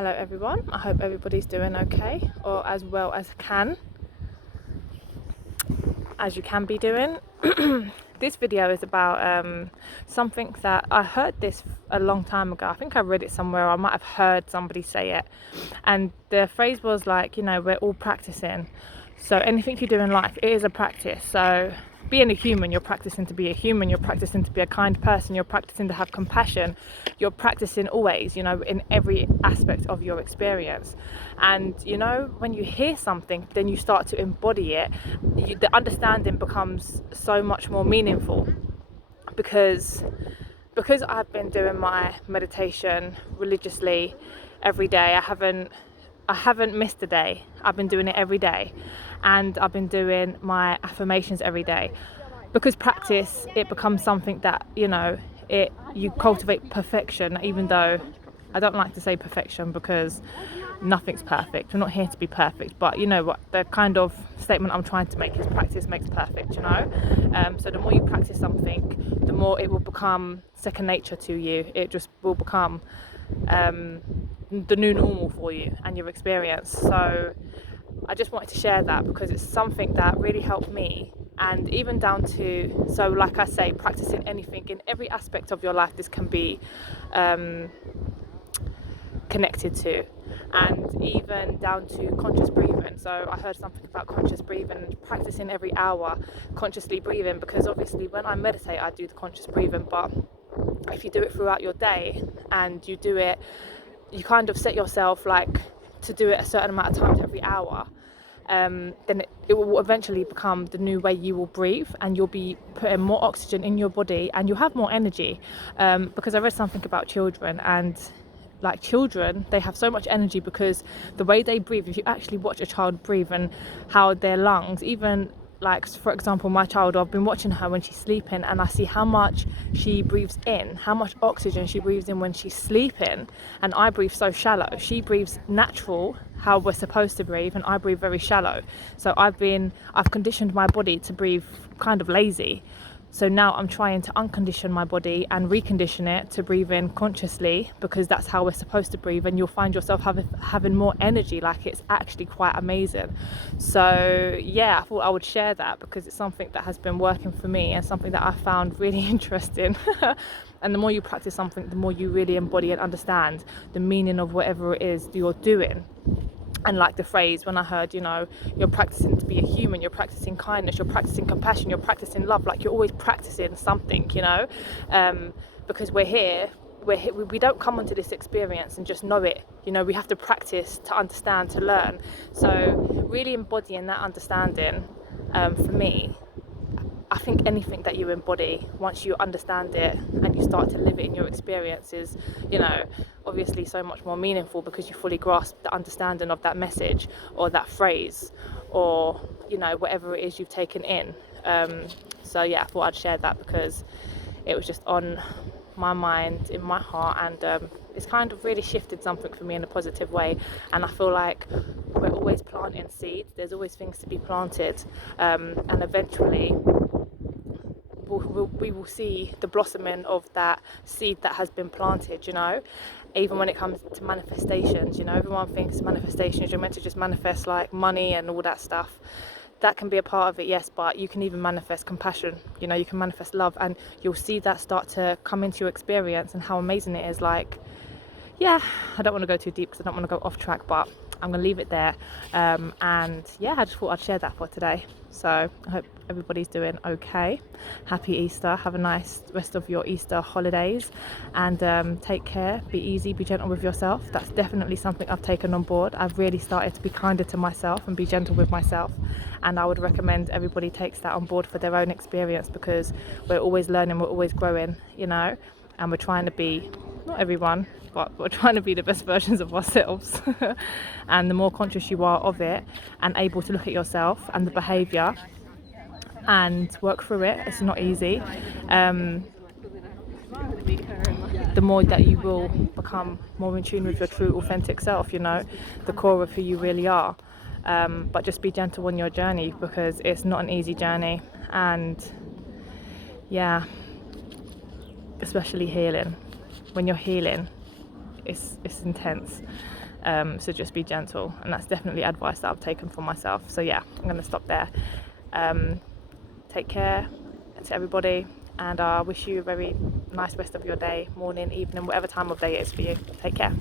Hello everyone, I hope everybody's doing okay, or as well as you can be doing. This video is about something that I heard this a long time ago. I think I read it somewhere, or I might have heard somebody say it, and the phrase was like, we're all practicing. So anything you do in life, it is a practice. So being a human, you're practicing to be a human, you're practicing to be a kind person, you're practicing to have compassion, you're practicing always, in every aspect of your experience. And when you hear something, then you start to embody it. The understanding becomes so much more meaningful, because I've been doing my meditation religiously every day. I haven't missed a day. I've been doing it every day, and I've been doing my affirmations every day, because practice, it becomes something that you cultivate perfection. Even though I don't like to say perfection, because nothing's perfect. We're not here to be perfect, but you know what, the kind of statement I'm trying to make is practice makes perfect. So the more you practice something, the more it will become second nature to you. It just will become the new normal for you and your experience. So I just wanted to share that, because it's something that really helped me. And even down to, so like I say, practicing anything in every aspect of your life, this can be connected to. And even down to conscious breathing. So I heard something about conscious breathing, practicing every hour consciously breathing, because obviously when I meditate I do the conscious breathing, but if you do it throughout your day and you do it, you kind of set yourself like to do it a certain amount of times every hour, then it will eventually become the new way you will breathe, and you'll be putting more oxygen in your body and you'll have more energy. Because I read something about children, and like children, they have so much energy because the way they breathe, if you actually watch a child breathe and how their lungs, even like for example my child, I've been watching her when she's sleeping, and I see how much she breathes in, how much oxygen she breathes in when she's sleeping, and I breathe so shallow. She breathes natural, how we're supposed to breathe, and I breathe very shallow. So I've conditioned my body to breathe kind of lazy. So now I'm trying to uncondition my body and recondition it to breathe in consciously, because that's how we're supposed to breathe, and you'll find yourself having more energy. Like, it's actually quite amazing. So yeah, I thought I would share that, because it's something that has been working for me and something that I found really interesting. And the more you practice something, the more you really embody and understand the meaning of whatever it is that you're doing. And like the phrase, when I heard, you're practicing to be a human, you're practicing kindness, you're practicing compassion, you're practicing love, like you're always practicing something, because we're here, we don't come onto this experience and just know it. We have to practice to understand, to learn. So really embodying that understanding, for me, I think anything that you embody, once you understand it and you start to live it in your experiences, obviously so much more meaningful, because you fully grasp the understanding of that message or that phrase, or whatever it is you've taken in. So yeah, I thought I'd share that, because it was just on my mind, in my heart, and it's kind of really shifted something for me in a positive way. And I feel like we're always planting seeds, there's always things to be planted, and eventually we will see the blossoming of that seed that has been planted. Even when it comes to manifestations, everyone thinks manifestations, you're meant to just manifest like money and all that stuff. That can be a part of it, yes, but you can even manifest compassion. You can manifest love, and you'll see that start to come into your experience, and how amazing it is. Like, yeah, I don't want to go too deep because I don't want to go off track, but I'm going to leave it there. And yeah, I just thought I'd share that for today. So I hope everybody's doing okay. Happy Easter. Have a nice rest of your Easter holidays, and take care. Be easy, be gentle with yourself. That's definitely something I've taken on board. I've really started to be kinder to myself and be gentle with myself, and I would recommend everybody takes that on board for their own experience, because we're always learning, we're always growing, and we're trying to be, not everyone, but we're trying to be the best versions of ourselves. And the more conscious you are of it and able to look at yourself and the behaviour and work through it, it's not easy, the more that you will become more in tune with your true authentic self, the core of who you really are. But just be gentle on your journey, because it's not an easy journey. And yeah, especially healing, when you're healing, it's intense. So just be gentle, and that's definitely advice that I've taken for myself. So yeah, I'm going to stop there. Take care to everybody, and I wish you a very nice rest of your day, morning, evening, whatever time of day it is for you. Take care.